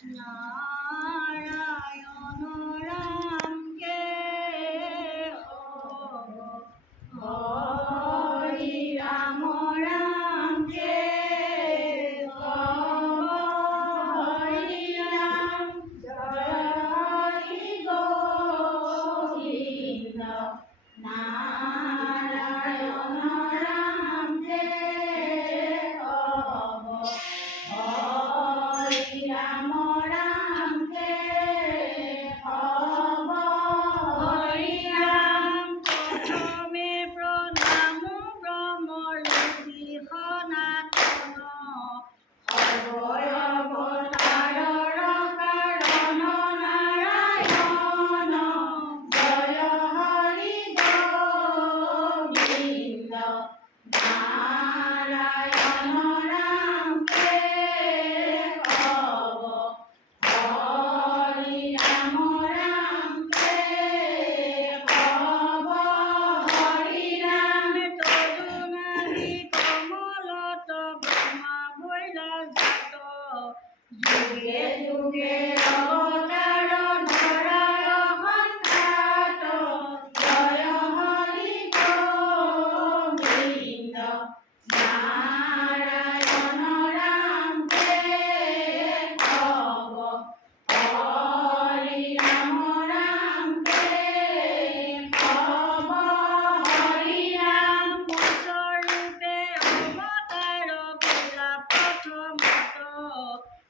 নারায়ণ রামকে হরি রাম রামকে হরি রাম জয় হরি গোবিন্দ নারায়ণ রামকে হরি রাম রামকে হরি রাম প্রথমে প্রণাম ব্রহ্মলোকী সনাতন অবতারর কারণ নারায়ণ জয় হরি গোবিন্দ নারায়ণ রামকে হরি রাম রামকে হরি রাম তরুণারি কমলত ব্রহ্মা বৈলা জাত যুগে যুগে অবতার ধরায় সংঘাত জয় হরি গোবিন্দ নারায়ণ রামকে হরি রাম রামকে হরি রাম স্বরূপে অবতার বেলা প্রথমত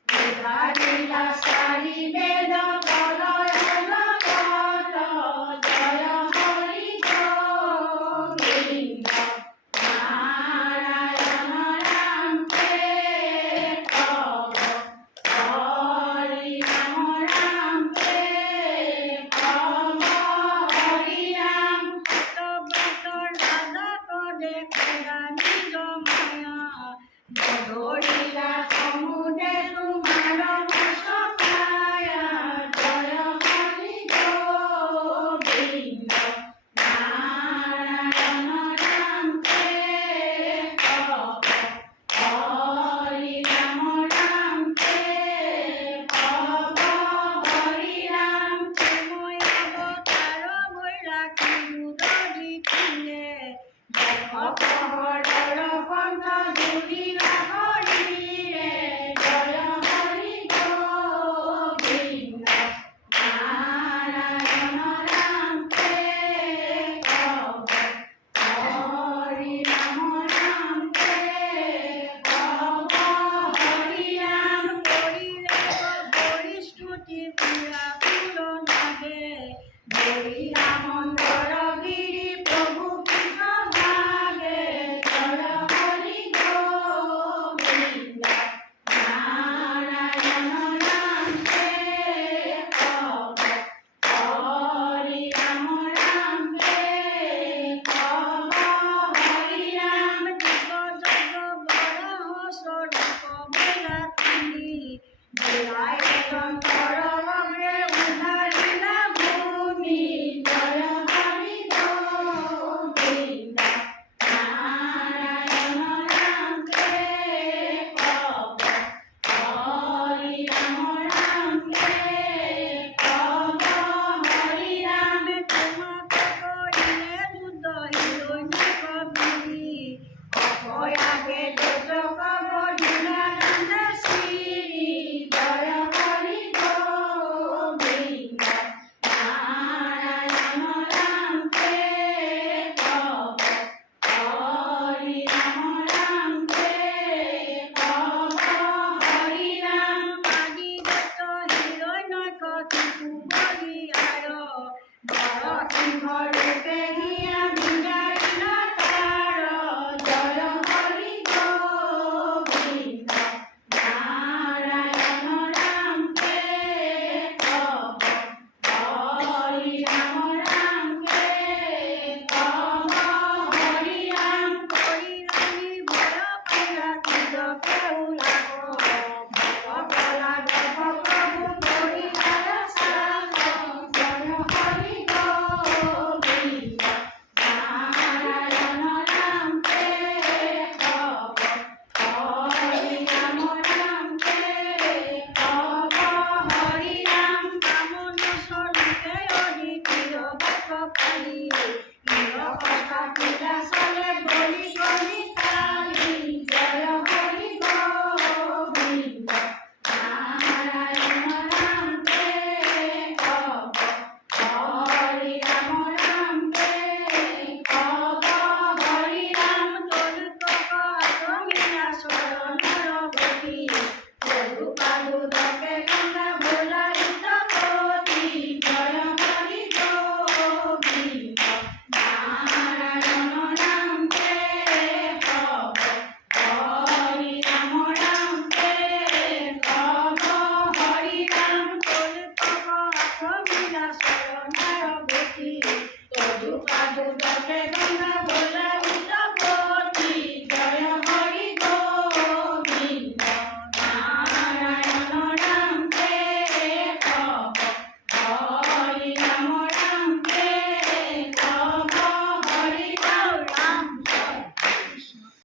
বিধারিলা সারি বেদ কলয় জগত জয় হরি গোবিন্দ নারায়ণ রামকে হরি রাম রামকে হরি রাম সতব্রত রাজা পদে খোলা নিজ মায়া ধরিলা সমুদে তোমার সখায়া জয় হরি গোবিন্দ নারায়ণ রামকে হরি রাম রামকে হরি রাম প্রেময় অবতার বৈরা কিরুদরি কিনে পহরর পন্থ জুড়িলা হরিরে জয় হরি গোবিন্দ নারায়ণ রামকে হরি রাম রামকে হরি রাম করিলে হরিস্তুতি পুরা পুরনাগে হরি রাম গিরি প্রভু কৃষ্ণ ভাগে জয় হরি গোবিন্দ নারায়ণ রামকে হরি রাম রামকে হরি রাম জীব জগ বড় স্বরূপ বেলা তিনি বেলায় যন্ত্র